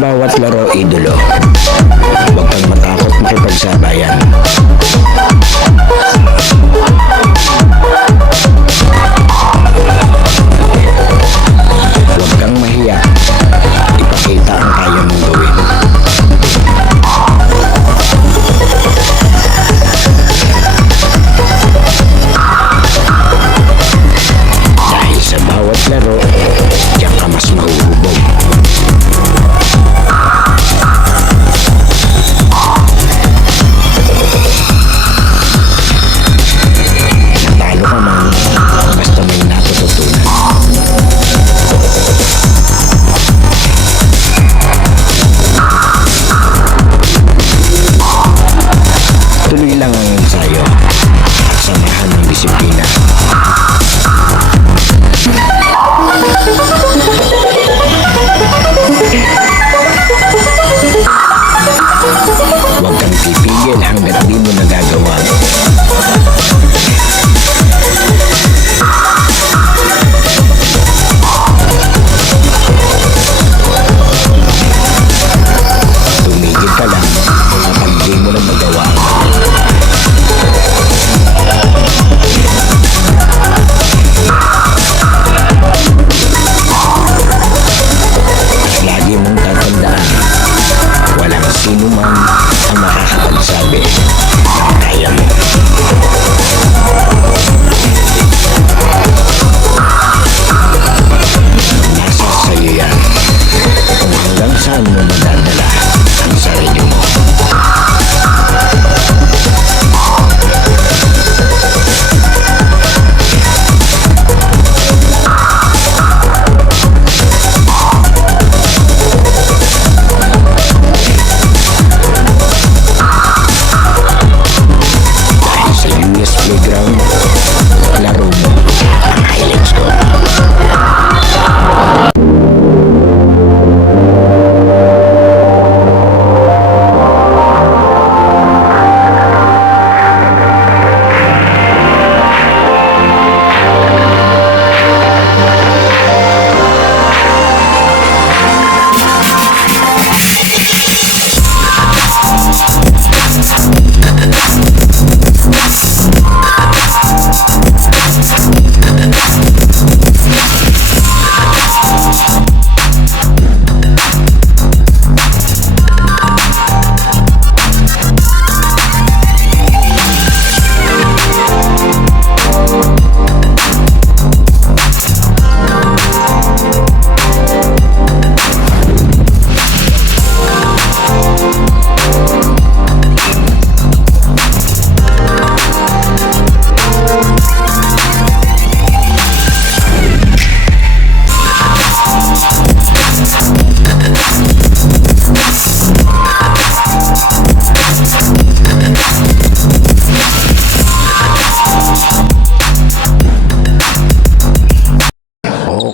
bawat laro, idolo. Huwag kang matakot makipagsabayan. Huwag kang mahiya. Ipakita ang kaya mong gawin. Dahil sa bawat laro, diyan ka mas mahuhubog. Natalo ka man, basta may natututunan. Tuloy lang ang ensayo at samahan ng disiplina. Huwag kang pipigil hanggat di mo nagagawa. Tumigil ka lang kapag di mo na magawa. At lagi mong tatandaan, walang sino man ang makakapagsabi ng kaya mo. Nasa sa'yo yan kung hanggang saan mo madadala ang sarili mo. Dahil sa US Playground, laro mo ang highlights ko.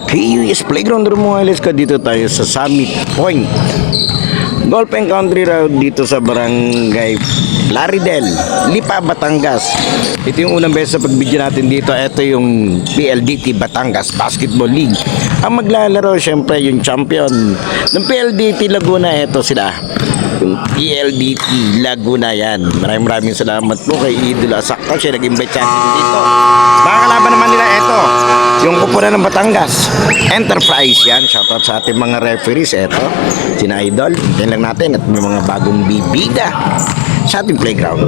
Okay, US Playground Romualdez ka. Dito tayo sa Summit Point Golf and Country Road dito sa Barangay Plaridel, Lipa, Batangas. Ito yung unang beses sa pagbidyo natin dito. Ito yung PLDT Batangas Basketball League. Ang maglalaro syempre yung champion ng PLDT Laguna. Ito sila, yung PLDT Laguna yan. Maraming salamat po kay Idol Asakta. Siya nag-invite sa atin dito. Mga kalaban naman nila ito, yung kupunan ng Batangas Enterprise yan. Shoutout sa ating mga referees. Ito, sina Idol. Hintayin lang natin at may mga bagong bibida sa ating playground.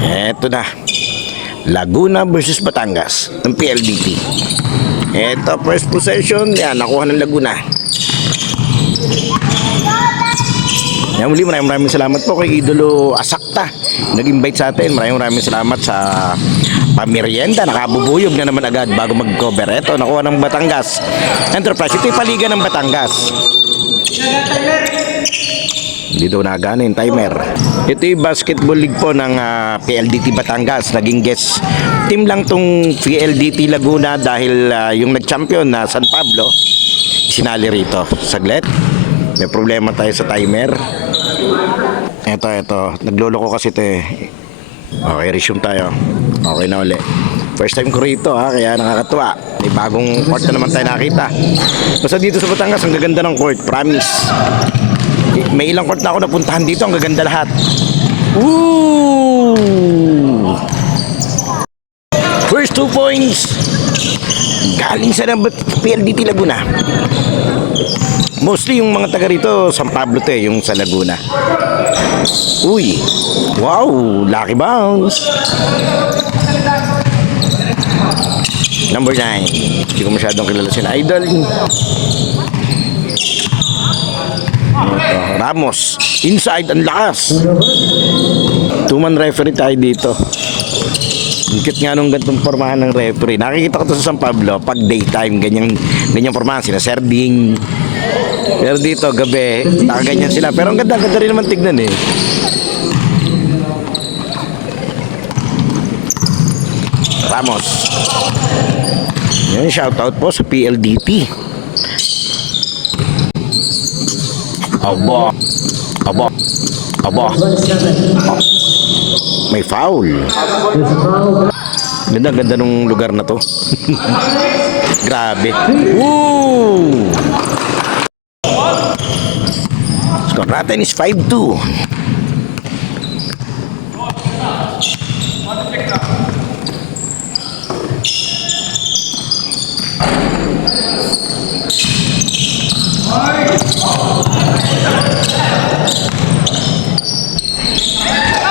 Ito na, Laguna versus Batangas ng PLDT. Ito, first possession. Yan, nakuha ng Laguna. Yan, muli maraming salamat po kay Idolo Asakta. Nag-invite sa atin. Maraming salamat sa pamerienda. Nakabubuyog na naman agad bago mag-cover. Ito, nakuha ng Batangas Enterprise. Ito yung paliga ng Batangas. Hindi daw nagana yung timer. Ito yung basketball league po ng PLDT Batangas. Naging guest team lang tong PLDT Laguna dahil yung nag-champion na San Pablo sinali rito. Saglit, may problema tayo sa timer. Ito nagloloko kasi ito eh. Okay, resume tayo. Okay na uli. First time ko rito ha, kaya nakakatuwa. May bagong court na naman tayo nakita. Basta dito sa Batangas, ang gaganda ng court, promise. May ilang court na ako napuntahan dito, ang gaganda lahat. Woo! First 2 points. Galing sa PLDT Laguna. Mostly yung mga taga rito, San Pablo to yung sa Laguna. Uy, wow, lucky bounce. Number 9. Hindi ko masyadong kilala sila. Idol. Ramos. Inside, ang lakas. 2-man referee tayo dito. Higit nga nung gantong pormahan ng referee. Nakikita ko to sa San Pablo, pag daytime, ganyang pormahan sila. Serding. Pero dito, gabi, nakaganyan sila. Pero ang ganda rin naman tignan eh. Ramos. Yan, shoutout po sa PLDT. Aba. Aba. Aba. May foul. Ganda nung lugar na to. Grabe. Woo! Score natin is 5-2.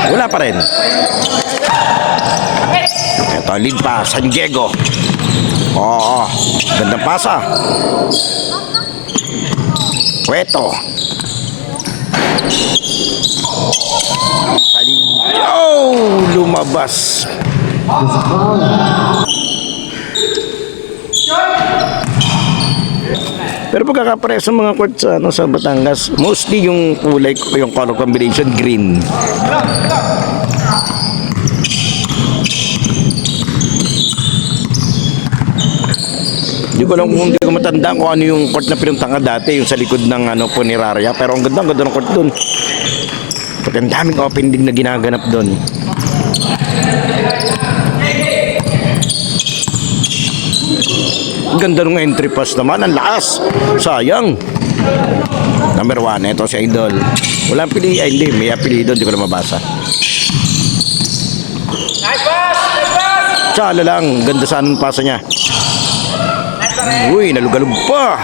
Wala pa rin. Ito, lead pa, San Diego. Oo, gandang pasa. Cueto. Oh, lumabas. Pero pagkakapare sa mga court sa Batangas, mostly yung kulay, yung color combination green. Hindi ko alam kung hindi ko matanda kung ano yung court na pinuntahan dati, yung sa likod ng Puneraria. Pero ang ganda ng court doon. Pag ang daming opening na ginaganap doon. Ang ganda ng entry pass naman, ang lakas. Sayang. Number 1, ito si Idol. Walang pili, ay hindi, may apelido, hindi ko na mabasa. Tsala lang, ganda saan ang pasa niya. Uy, nalugalog pa.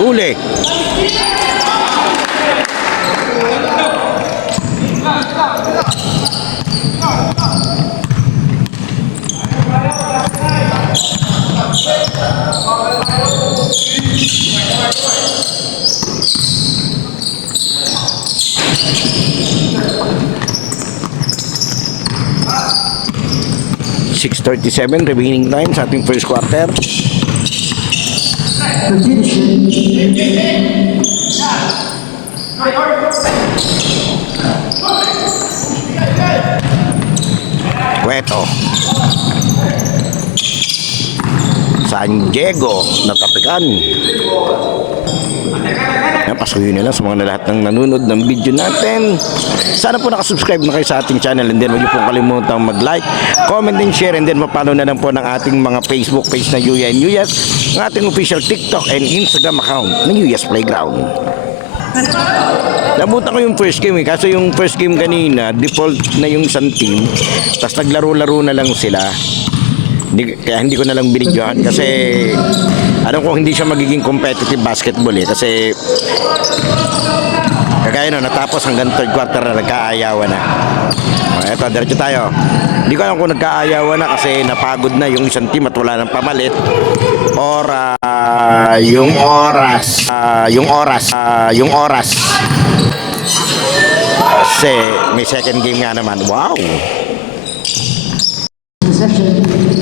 Huli. .6:37 remaining time sa ating first quarter. Cueto. San Diego natapikan. Pasuhin nila sa mga lahat ng nanonood ng video natin. Sana po nakasubscribe na kayo sa ating channel, and then huwag niyo pong kalimutan mag-like, comment and share, and then mapano na lang po ng ating mga Facebook page na Yuya and Yuyas, ng ating official TikTok and Instagram account ng Yuyas Playground. Nabutan ko yung first game kaso yung first game kanina default na yung isang team, tapos naglaro-laro na lang sila. Kaya hindi ko na lang binidyohan kasi alam ko hindi siya magiging competitive basketball kasi kagaya natapos hanggang third quarter na nagkaayawan na. Eto, diretso tayo. Hindi ko alam kung nagkaayawan na kasi napagod na yung isang team at wala nang pamalit or yung oras kasi may second game nga naman. Wow,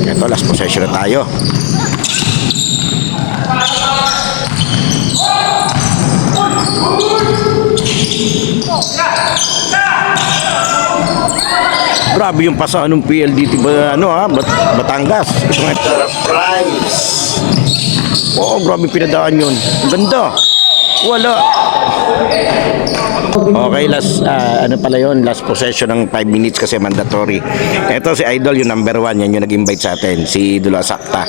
ito, last possession na tayo. Grabe yung pasa ng PLDT Batangas. Price. Oo, grabe pinadaan yun. Ang ganda. Wala. Okay, ano pala yun, last possession ng 5 minutes kasi mandatory. Ito si Idol, yung number 1, yan yung nag-invite sa atin, si Dula Sakta.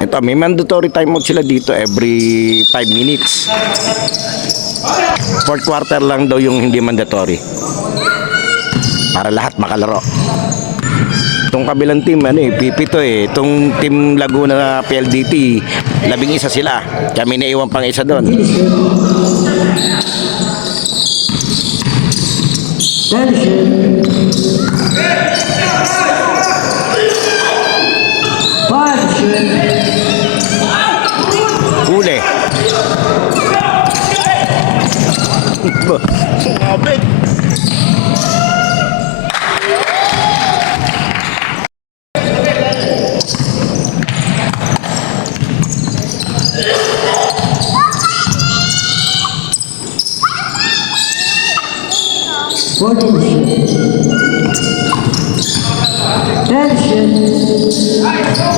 Ito, may mandatory timeout sila dito every 5 minutes. Fourth quarter lang daw yung hindi mandatory. Para lahat makalaro. Itong kabilang team, pipito Itong team Laguna na PLDT, 11 sila. Kami naiwan pang isa doon. Huli. Sumabit.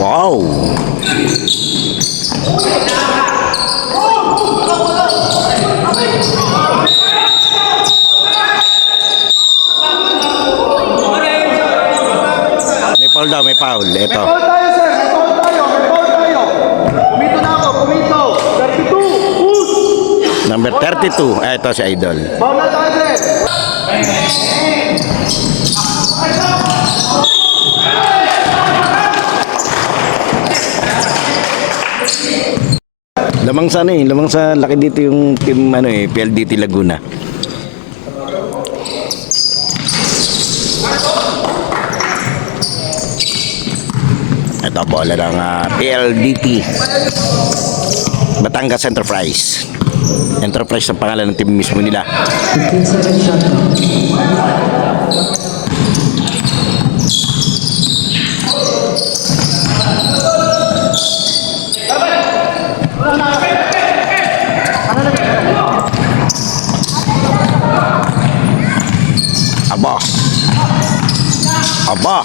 Wow. May foul daw, may foul. Ito. May foul tayo, sir. May foul tayo. Pumito na ako. Pumito. 32. Push. Number 32. Ito si Idol. Foul na tayo, sir. Lamang sa laki dito yung team PLDT Laguna. Ito bola ng PLDT Batangas Enterprise. Enterprise ang pangalan ng team mismo nila. 15-second shot clock. Aba.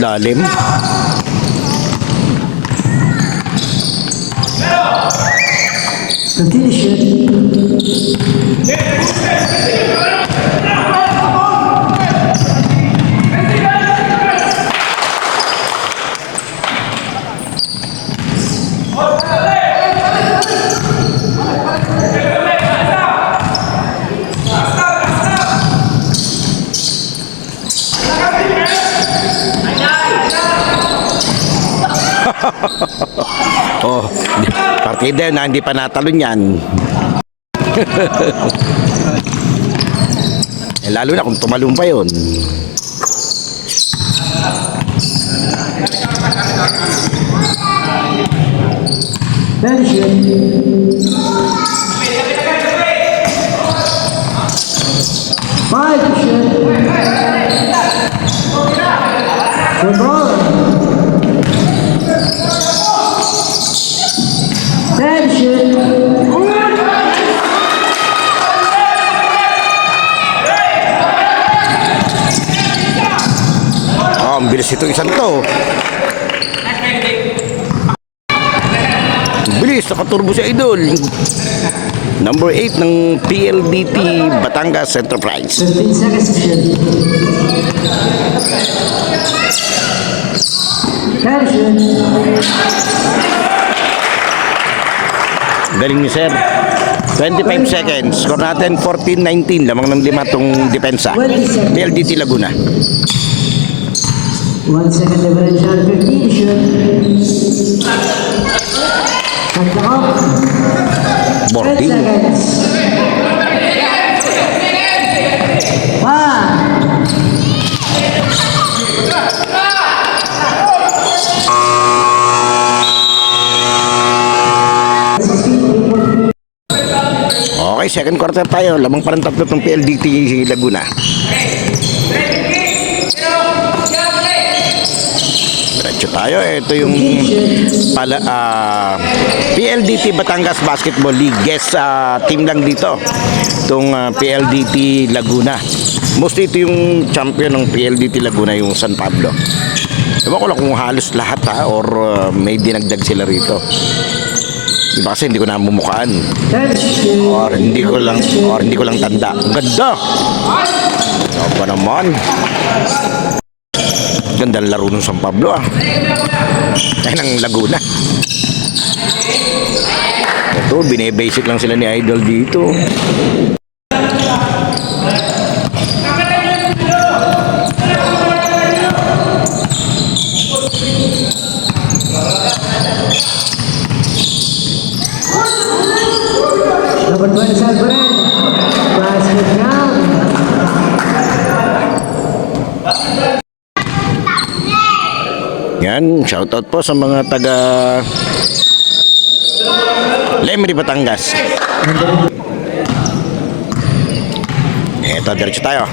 Lalim. Continue shoot. Oh, partida na hindi pa natalon yan. Lalo na kung tumalon pa yun. Then shoot. 5 to shoot. Good ball. 10 shoot. Ang bilis itong isang to. Bilis, nakaturbo si Idol. Number 8 ng PLDT Batangas Enterprise. 15 seconds to shoot. 10 shoot. Galing ni Sir. 25 seconds. Score natin 14-19. Lamang ng 5 tong depensa. PLDT Laguna. 1 second differential. 15 shoot. Shot clock. 10 Boarding. seconds. second quarter tayo. Lamang pa ng tatlo itong PLDT Laguna. Diretso tayo. Ito yung PLDT Batangas Basketball League. Guest team lang dito. Itong PLDT Laguna. Mostly ito yung champion ng PLDT Laguna, yung San Pablo. Ewan ko lang kung halos lahat or may dinagdag sila rito. Diba kasi hindi ko namumukaan. Or hindi ko lang tanda. Ang ganda! Ano ba naman? Ganda ng laro ng San Pablo Ay ng Laguna. Ito, binibasic lang sila ni Idol dito. Number 27, basket count. Yan, shoutout po sa mga taga Lemery, Batangas. Eto, diretso tayo.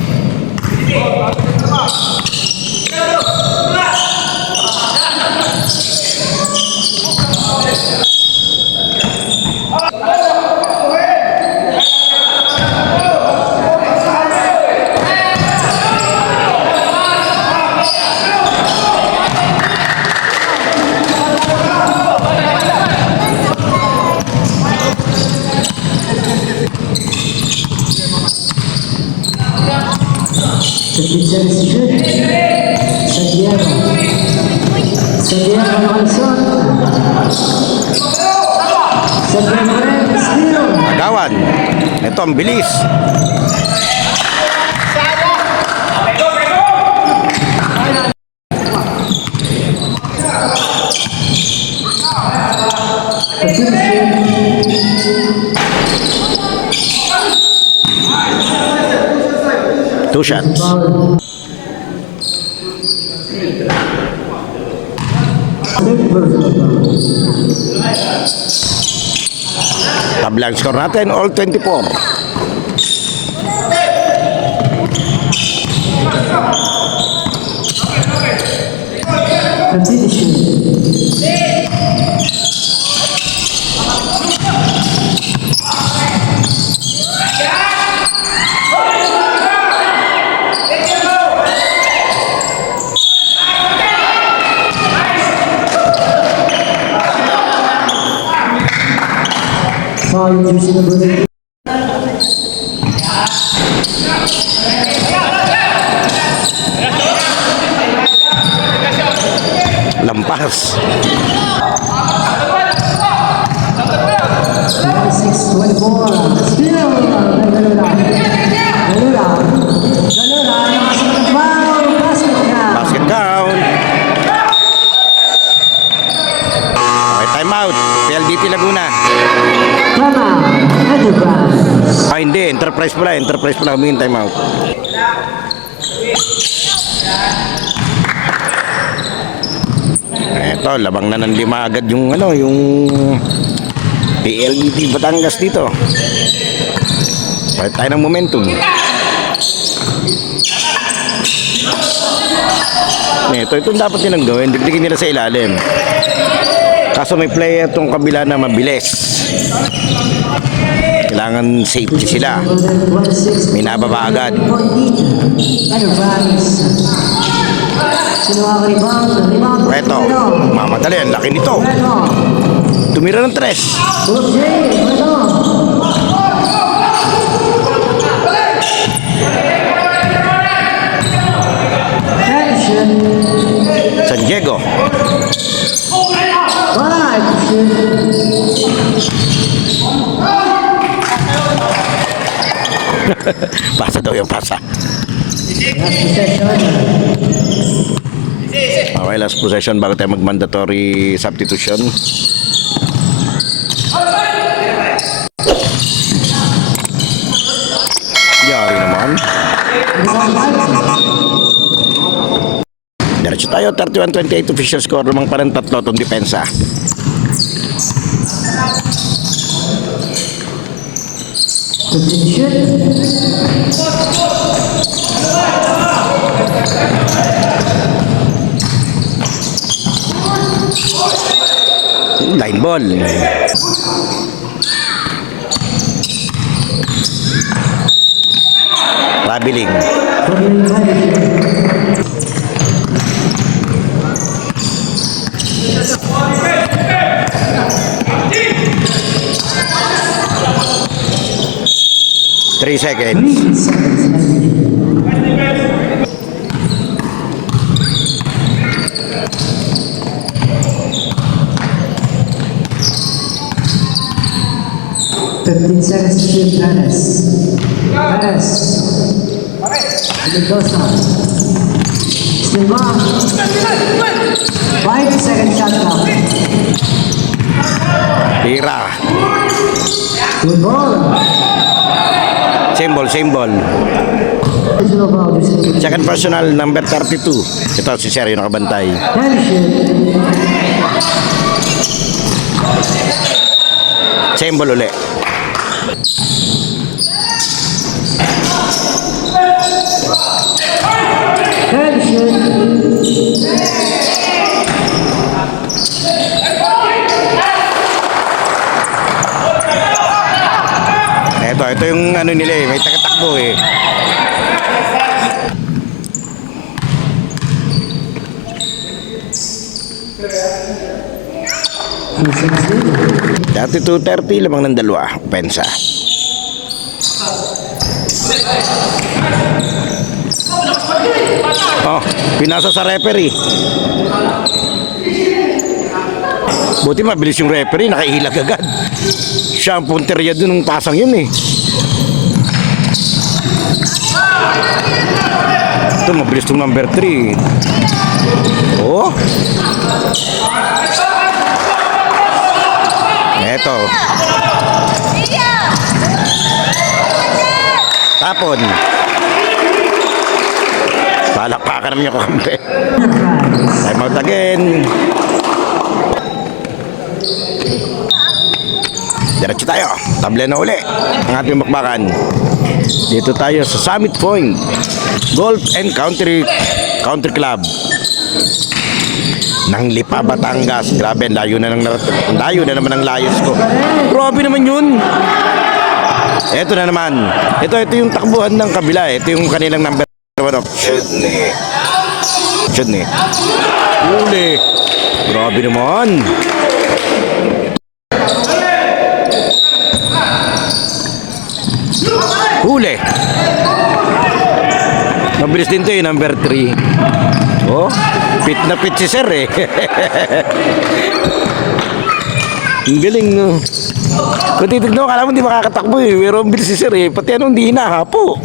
Substitution. Santiago. Santiago Alson. Santiago steal. Agawan. Ito, ang bilis. Two shots. Tablang score natin, all 24. Substitution. Foul jersey number 8. Lampas. 26-24. Steal. Galula. Nakasunod ng foul. Basket count. Basket count. Okay, time out. PLDT Laguna. Tama. Enterprise. Hindi. Enterprise pala. Humingi time out. Eto, labang na ng 5 agad yung PLDT Batangas dito. Palit tayo ng momentum. Itong dapat nilang gawin. Dagdagin nila sa ilalim. Kaso may player itong kabila na mabilis. Kailangan safety sila. May nababa agad. Enterprise. Sino ang rebound? Eto, mamadali. Ang laki nito. Tumira ng 3. San Diego. Pasa daw yung pasa. Okay, last possession bago tayo mag-mandatory substitution. Yari naman. Diretso tayo, 31-28 official score. Lumang pa rin 3 itong depensa. 15 shoot. Line ball. Traveling. Traveling high. 3 seconds. 3 seconds. Fifteen seconds to shoot. Perez. Mendoza. Still on. 5 second shot clock. Tira. Good ball. Same ball, same ball. Personal foul. Second personal, number 32. Ito si Sergio nakabantay. 10 shoot. Same ball uli. Ito yung ano nila eh, may tagatakbo eh. Dati 2:30, lamang ng dalawa. Pensa. Oh, pinasa sa referee. Buti mabilis yung referee, nakailag agad. Siya ang punteriya dun ng pasang yun eh. Ito, mabilis itong number 3. Oh. Eto. Tapon. Palakpakan naman yung kakampi. Time out again. Diretso tayo. Table na uli ang ating bakbakan. Dito tayo sa Summit Point Golf and Country Club ng Lipa, Batangas. Grabe, layo na naman ang layos ko. Grabe naman yun. Ito na naman. Ito yung takbuhan ng kabila. Ito yung kanilang number 1 of Sydney. Uli. Grabe naman. Huli. Mabilis din to eh, number 3. Oh, pit na pit si Sir eh. Ang galing no. Kung titignan mo, kala mo hindi makakatakbo eh. Pero ang bilis si Sir eh. Pati anong hindi hinahapo.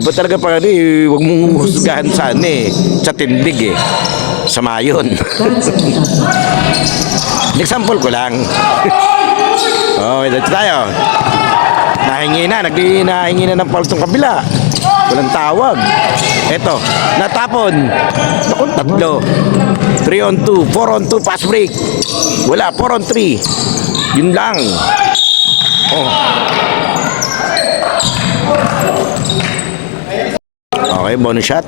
Iba talaga pa ano eh. Huwag mong husgahan sa ano eh. Sa tindig eh. Sa mayon. Example ko lang. Okay, dito tayo. Nahingi na ng foul tong kabila. Walang tawag. Eto, natapon. Naku, tatlo. 3 on 2, 4 on 2, pass break. Wala, 4 on 3. Yun lang. Oh. Okay, bonus shot.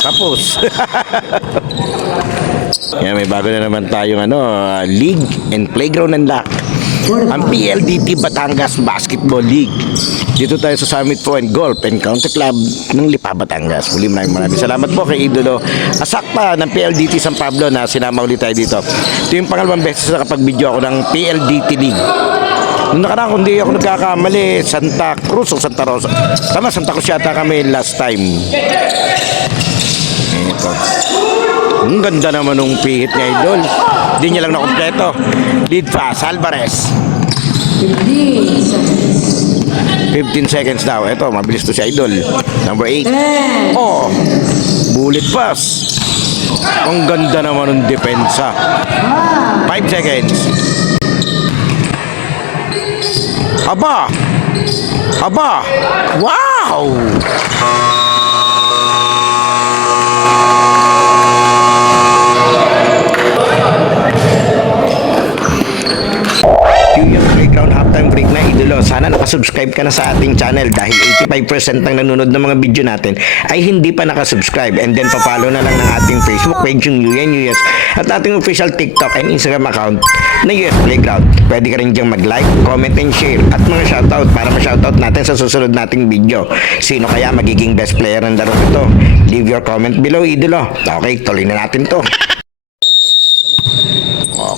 Tapos. Yan, may bago na naman tayong League and Playground and Lock. Ang PLDT Batangas Basketball League. Dito tayo sa Summit Point Golf and Country Club ng Lipa, Batangas. Muli maraming salamat po kay Idolo Asakpa ng PLDT San Pablo na sinama ulit tayo dito. Ito yung pangalawang beses na kapag-video ako ng PLDT League. Nung nakaraan, kung di ako nagkakamali, Santa Cruz o Santa Rosa. Tama, Santa Cruz yata kami last time. Ito. Ang ganda naman nung pihit niya, Idol. Hindi niya lang nakompleto. Lead pass, Alvarez. 15 seconds daw. Ito, mabilis to si Idol. Number 8. Oh, bullet pass. Ang ganda naman ng depensa. 5 seconds. Aba! Wow! nakasubscribe ka na sa ating channel dahil 85% ng nanonood ng mga video natin ay hindi pa nakasubscribe, and then papalo na lang ng ating Facebook page yung UNUS at ating official TikTok and Instagram account na US Playground. Pwede ka rin diyang mag-like, comment, and share at mga shoutout para ma-shoutout natin sa susunod nating video. Sino kaya magiging best player ng laro ito? Leave your comment below, idolo. Okay, tuloy na natin to.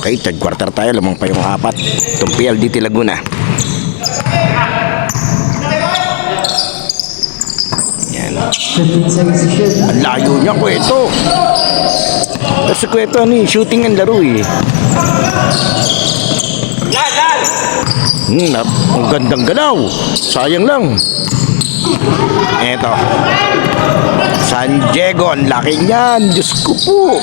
Okay, third quarter tayo. Lamang pa yung 4. Itong PLDT Laguna. Yan. 15 seconds to shoot. Ang layo niya, Kweto. Kasi Kweto, ano eh, shooting ang laro eh. Ang gandang galaw. Sayang lang. Eto. San Diego, ang laki niyan. Diyos ko po.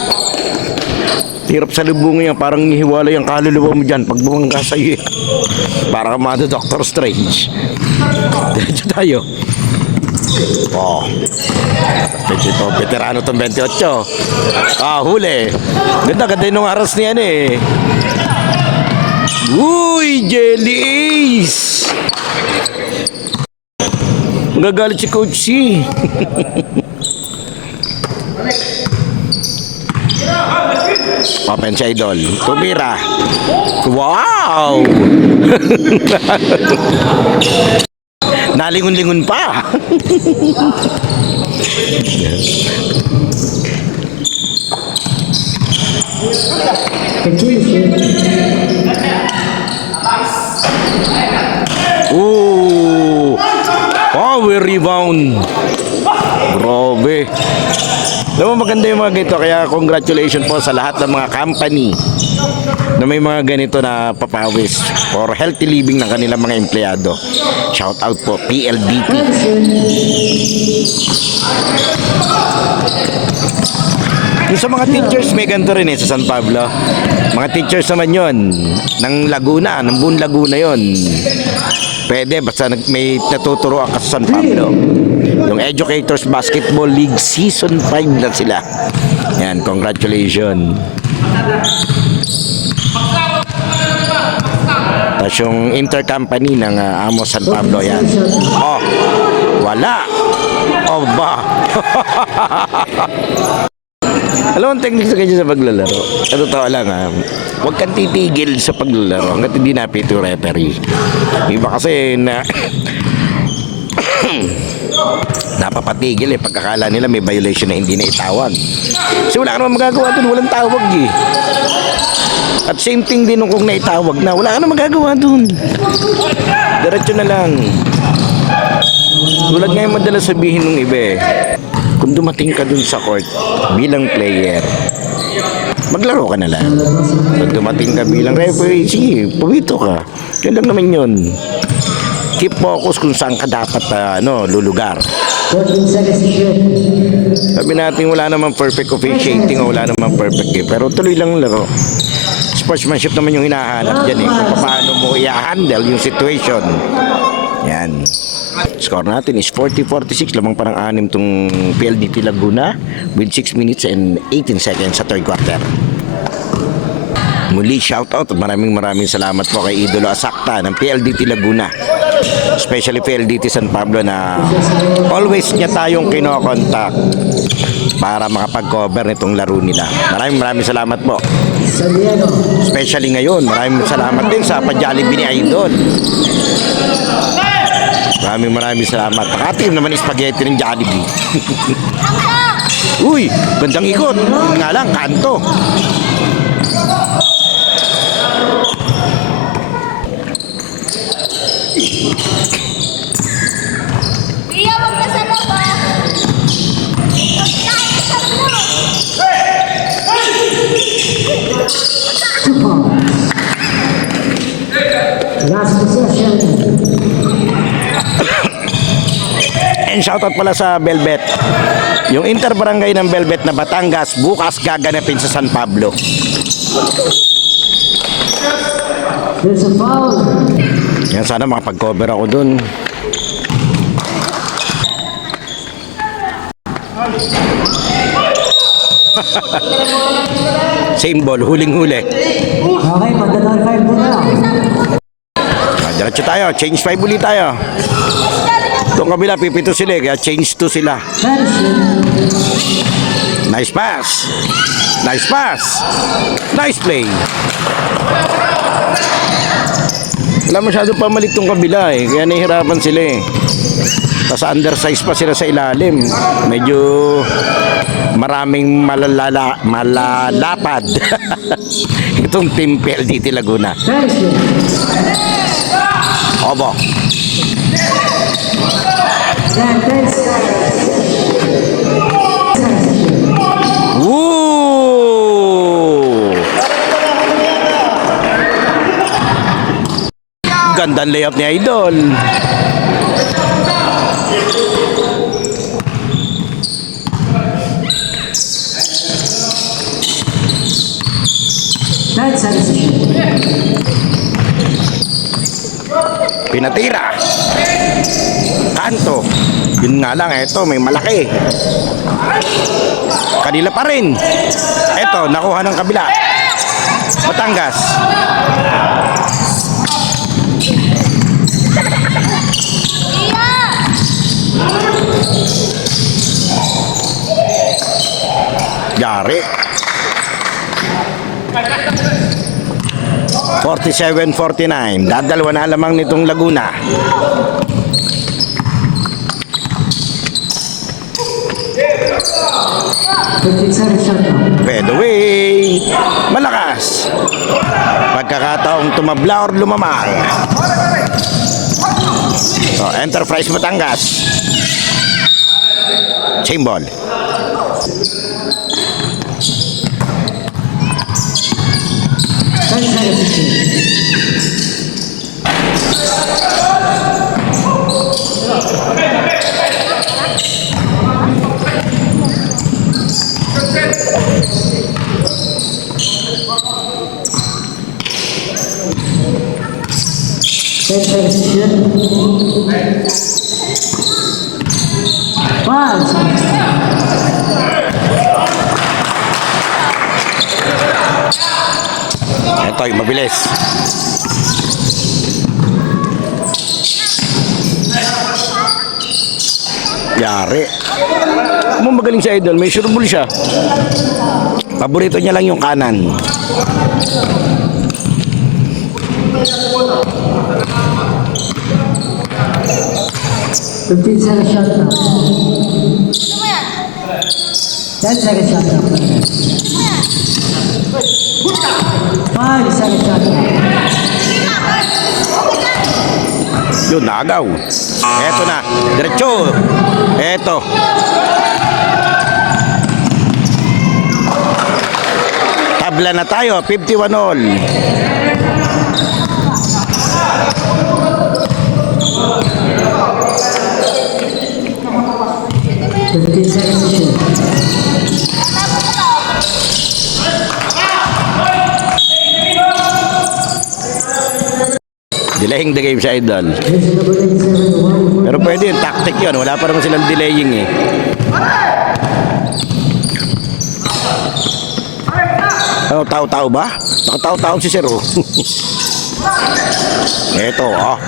Hirap sa lubungin yan. Parang hiwalay ang kaluluwa mo dyan pag bumangga sa'yo eh. Parang kamado Doctor Strange. Diretso tayo. Oh. Ito, veterano tong 28. Huli. Ganda yung aras niyan eh. Uy, Jelly Ace! Magagalit si Coach C. Open sa idol. Tumira. Wow! Nalingon-lingon pa. Ooh! Power rebound. Grabe. Alam mo, maganda yung mga ganito, kaya congratulations po sa lahat ng mga company na may mga ganito na papawis for healthy living ng kanilang mga empleyado. Shout out po, PLDT. Yung sa mga teachers, may ganito rin sa San Pablo. Mga teachers naman yon ng Laguna, ng buong Laguna yon. Pwede, basta may natuturoan ka sa San Pablo. Yung Educators Basketball League Season 5 na sila. Yan, congratulations. Tapos yung intercompany ng Amos San Pablo, yan. Oh, wala. Oh, ba. Alam mo ang technique sa ganyan sa paglalaro? Sa totoo lang huwag kang titigil sa paglalaro hanggat hindi napito yung referee. Iba kasi na napapatigil pagkakala nila may violation na hindi na itawag. Kasi wala ka naman magagawa dun, walang tawag eh. At same thing din kung naitawag na, wala ka naman magagawa dun. Diretso na lang. Tulad nga yung madalas sabihin ng iba kung dumating ka dun sa court bilang player, maglaro ka na lang. Pag dumating ka bilang referee, sige, pumito ka. Yan lang naman yun. Keep focus kung saan ka dapat lulugar. 14 seconds to shoot. Sabi natin wala namang perfect officiating o wala namang perfect game, pero tuloy lang laro. Sportsmanship naman yung hinahanap dyan kung paano mo i-handle yung situation. Yan. Score natin is 40-46. Lamang parang 6 tong PLDT Laguna with 6 minutes and 18 seconds sa third quarter. Muli shoutout at maraming salamat po kay Idolo Asakta ng PLDT Laguna, especially PLDT San Pablo na always niya tayong kinokontak para makapag-cover nitong laro nila. Maraming salamat po. San Diego. Especially ngayon, maraming salamat din sa pa-Jollibee ni Idol. Maraming salamat. Pakatim naman spaghetti ng Jollibee. Uy, gandang ikot. Yun nga lang, kanto. Iya, wag na sa loob, Two points. Last possession. And shoutout pala sa Velvet. Yung interbarangay ng Velvet na Batangas, bukas gaganapin sa San Pablo. There's a foul. Yan, sana makapag-cover ako dun. Same ball, huling-huli. Okay, magda-notify po na. Diretso tayo. Change 5 ulit tayo. Itong kabila, pipito sila kaya change 2 sila. Nice pass. Nice pass. Nice play. Wala masyado pamalit tong kabila kaya nahihirapan sila Tapos undersize pa sila sa ilalim. Medyo maraming malalapad. Itong Team PLDT Laguna. Obo. Woo! Gandang layup ni Idol. Pinatira. Kanto. Yun nga lang, eto may malaki. Kanila pa rin. Eto, nakuha ng kabila. Batangas. Yari. 47-49. Dadalwa na lamang nitong Laguna. Fade away. Malakas. Pagkakataong tumabla or lumamang. So, Enterprise Batangas. Same ball. Ito yung mabilis. Yari. Kung magaling si Idol, may sure ball siya. Paborito niya lang yung kanan. Shot now. 10-second shot now. 5-second shot now. Yun, naagaw. Eto na. Diretso. Eto. Tabla na tayo. 51 all. Delaying the game sa Idol. Pero pwede yung tactic yun. Wala pa naman silang delaying Oh, tao-tao ba? Nakatao-tao si Sir Eto, oh.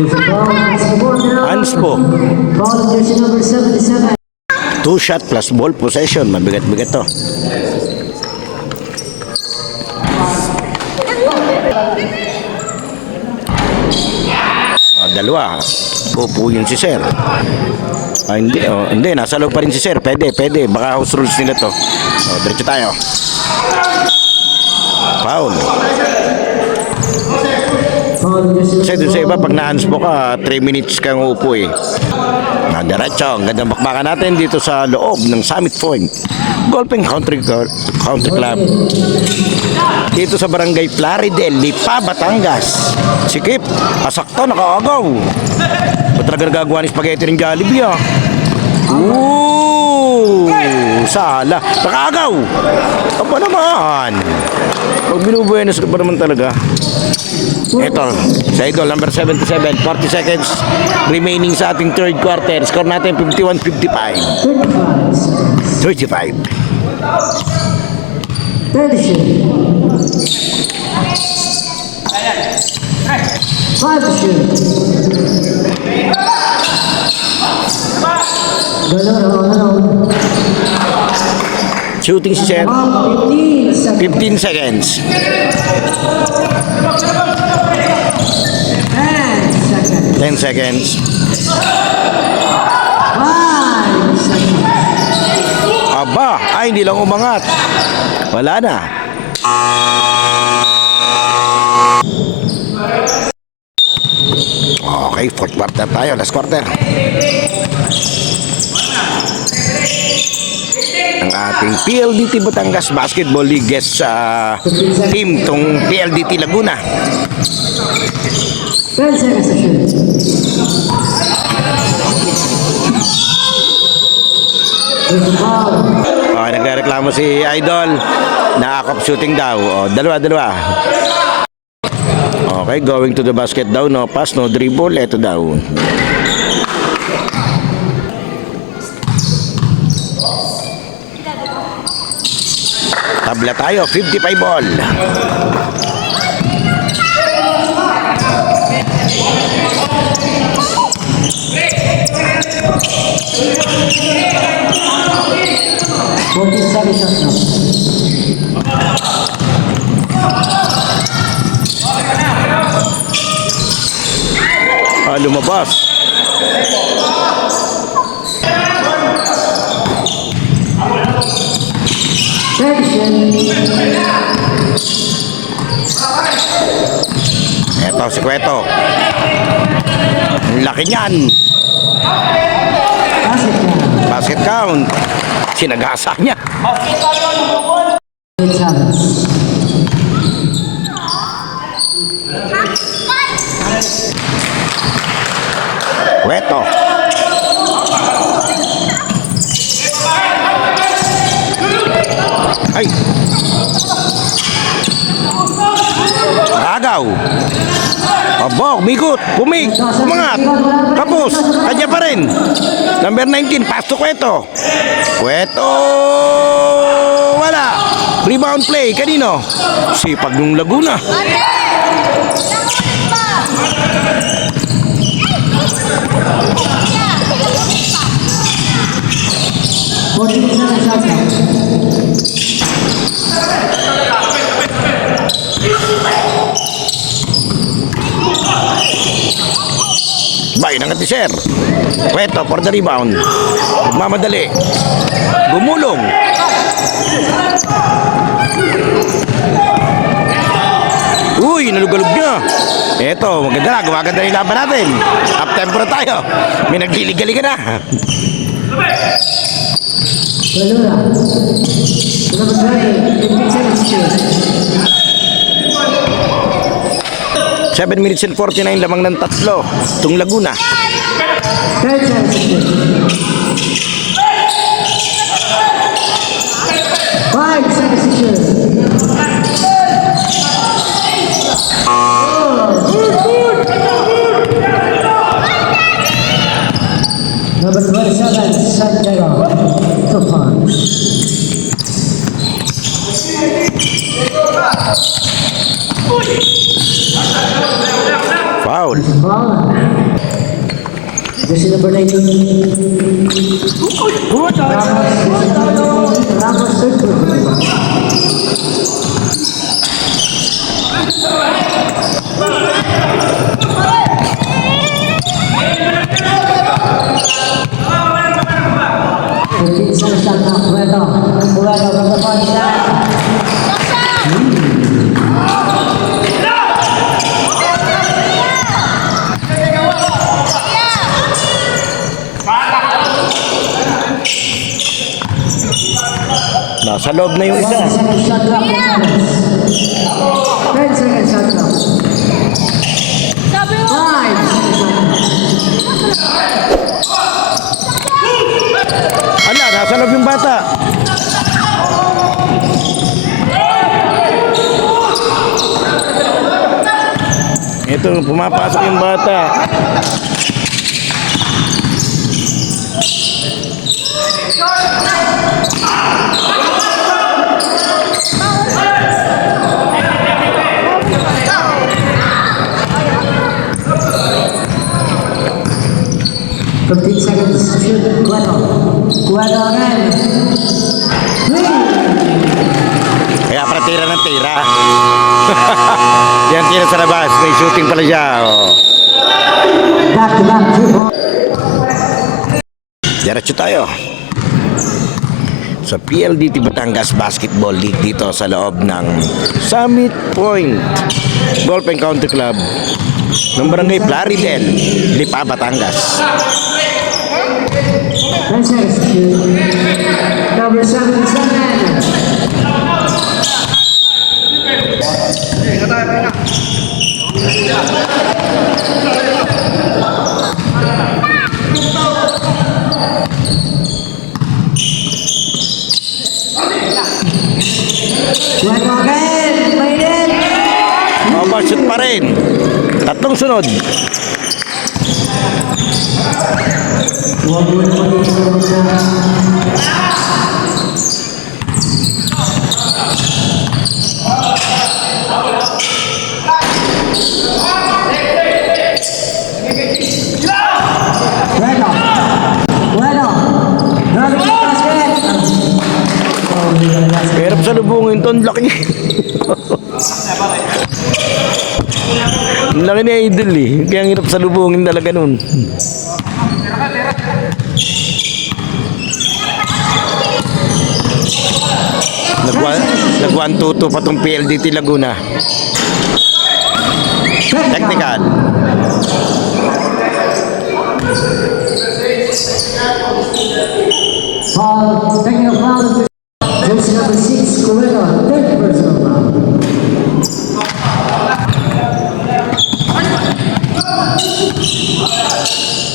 The basketball. Anspo. Ball jersey number 77. 2 shot plus ball possession. Mabigat-bigat to. Dalawa. Pupo yun si Sir. Hindi. Nasa loob pa rin si Sir. Pwede. Baka house rules nila to. Diretso tayo. Foul. Kasi doon sa iba, pag na-anspo ka, 3 minutes kang upo Diretso, ang gandang bakbakan natin dito sa loob ng Summit Point Golf and Country Club. Dito sa Barangay Plaridel, Lipa, Batangas. Sikip, pasakto, nakaagaw. Ba't talaga nagagawa ni spaghetti ng Jollibee Sala, nakaagaw. Apa naman? Pag binubuenos ka pa naman talaga. Ito, sa Idol, number 77, 40 seconds remaining sa ating third quarter. Score natin 51-55. 35. 10 5 Shooting si Sir. 15 seconds. 10 seconds. 5 seconds. Aba, ay hindi lang umangat. Wala na. Okay, fourth quarter tayo. Last quarter. Ang ating PLDT Batangas Basketball League guest team tong PLDT Laguna. 10 seconds to shoot. There's a foul. Okay, nagreklamo si Idol. Nakakop shooting daw. O, dalawa. Okay, going to the basket daw. No pass, no dribble. Ito daw. Tabla tayo, 55 ball. Forty-seven shots now. Lumabas. Eto si Cueto. Ang laki niyan. Basket count. Sinagasa niya. Cueto. Ay. Agaw. Abo, bigot, umangat. Tapos, kanya pa rin. Number 19, pass to Cueto. Cueto, wala. Rebound play, kanino? Sipag nung Laguna. Bay, nangat ni Sir. Cueto for the rebound. Nagmamadali. Gumulong. Uy, nalugalog niya. Eto, maganda na. Gumaganda yung laban natin. Up tempo na tayo. May naglilig-gali ka na. Valora. Number 7 minutes and 49 lamang ng tatlo. Tung Laguna. 10 seconds to shoot. 5 seconds to shoot. Number 27, Santiago. Two points. Foul. Foul. This is number 19. Ramos Centro. Nasa loob na yung isa. 10 seconds shot clock. 10 seconds shot clock. 5 Ala, nasa loob yung bata. Ito, pumapasok yung bata. 15 seconds. Shoot. Cuatro. Cuatro again. Three. Kaya para tira ng tira. Yan tira sa labas. May shooting pala siya. Oh. Back to back. 3 points. Diretso tayo sa PLDT Batangas Basketball League dito sa loob ng Summit Point Golf and Country Club ng Barangay Plaridel, Lipa, Batangas. 10 seconds. Shoot. Number 77. Cuatro again. Made it. Overshoot pa rin. Tatlong sunod. Huwag mo naman ito na. Bueno. Bueno. Grabe ka basket. Oh, Hirap sa lubungin to. Ang laki. Ang laki ni Idol eh. Kaya ang hirap sa lubungin talaga nun. Nag-1-2-2 pa tong PLDT Laguna. Technical. Foul. Technical foul. Jersey number 6, Correro. 10th personal foul.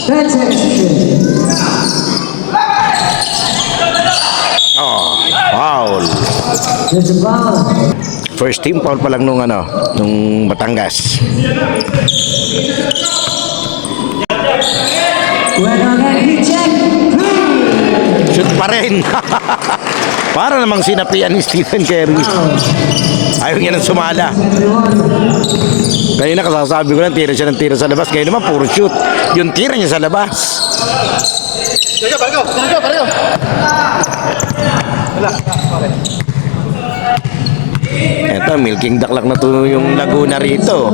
Ten seconds to shoot. Oh, foul. There's a foul. First team foul pa lang nung Batangas. Correro again. Heat check. Shoot pa rin. Para namang sinapian ni Stephen Curry. Ayaw niya nang sumala. Kanina kasasabi ko lang, tira siya ng tira sa labas. Kaya naman, puro shoot. Yung tira niya sa labas. Eto, milking daklak na to yung Laguna rito.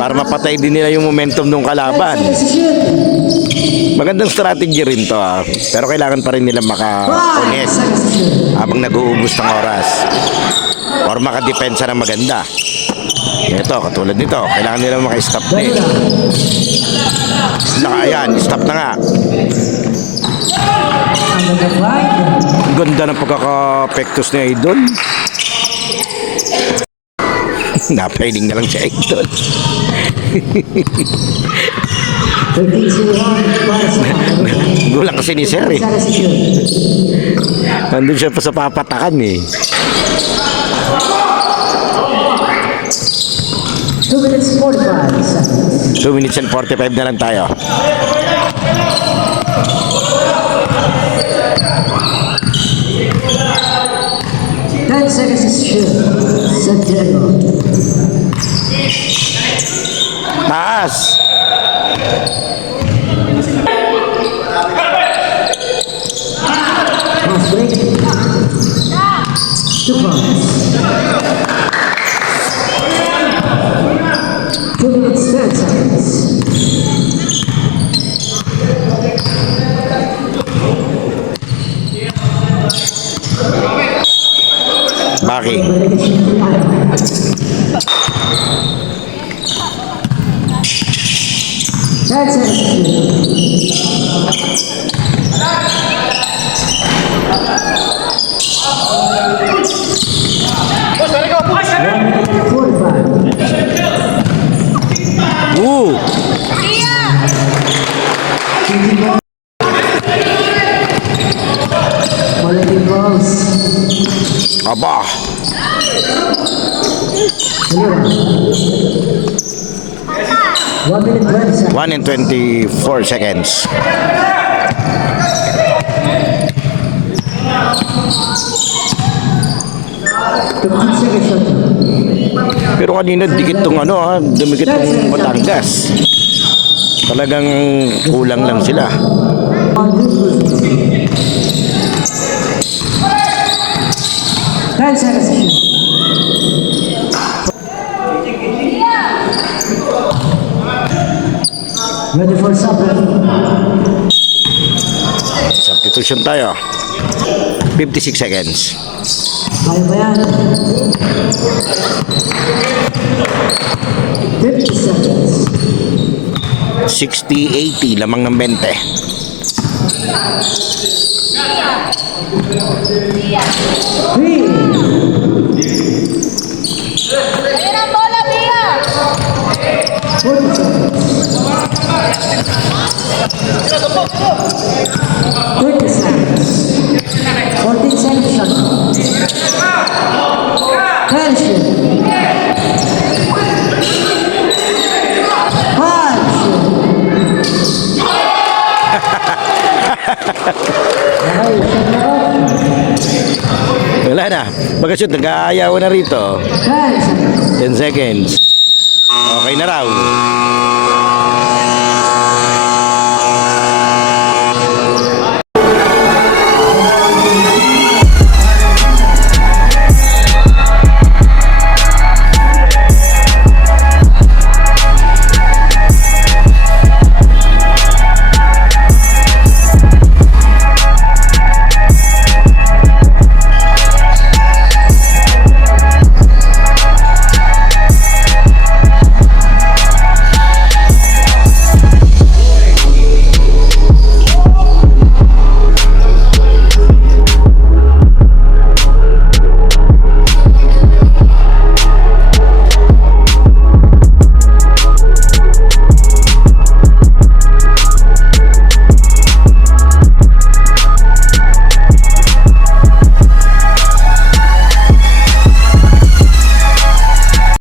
Para mapatay din nila yung momentum ng kalaban. Magandang strategy rin to ah. Pero kailangan pa rin nila maka-connect habang nag-uubos ng oras. Or makadepensa ng maganda. Ito, katulad nito. Kailangan nila maka-stop din. Ayan, stop na nga. Ganda ng pagkaka-pectus ni Idol. Napailing na lang si Idol. 13-1. Gulang kasi ni Sir eh. Nandun siya pa sa papatakan eh. 2 minutes 45 seconds. 2 minutes and 45 na lang tayo. Ten seconds to shoot. Santiago. Taas! Fast break. 2 points. 2 minutes 10 seconds. Baki. 10 seconds to shoot. 45. Woo! Quality balls. Aba! Deliver. 1 minute 20 seconds. 1 and 24 seconds. Second shot. Pero kanina dikit tong dumikit tong Batangas. Talagang kulang lang sila. On this person. 10 seconds to shoot. Ready for supper. Substitution tayo. 56 seconds. Kaya ba yan? 50 seconds. 60-80, lamang ng 20. Three. Ayun ang bola, Bia! 40 seconds. 30 seconds. 14 seconds shot. 10 shoot. 5 shoot. Okay, shot na off. Wala na. Bagasyon, nag-aayaw na rito. 10 seconds. 10 seconds. Okay na raw.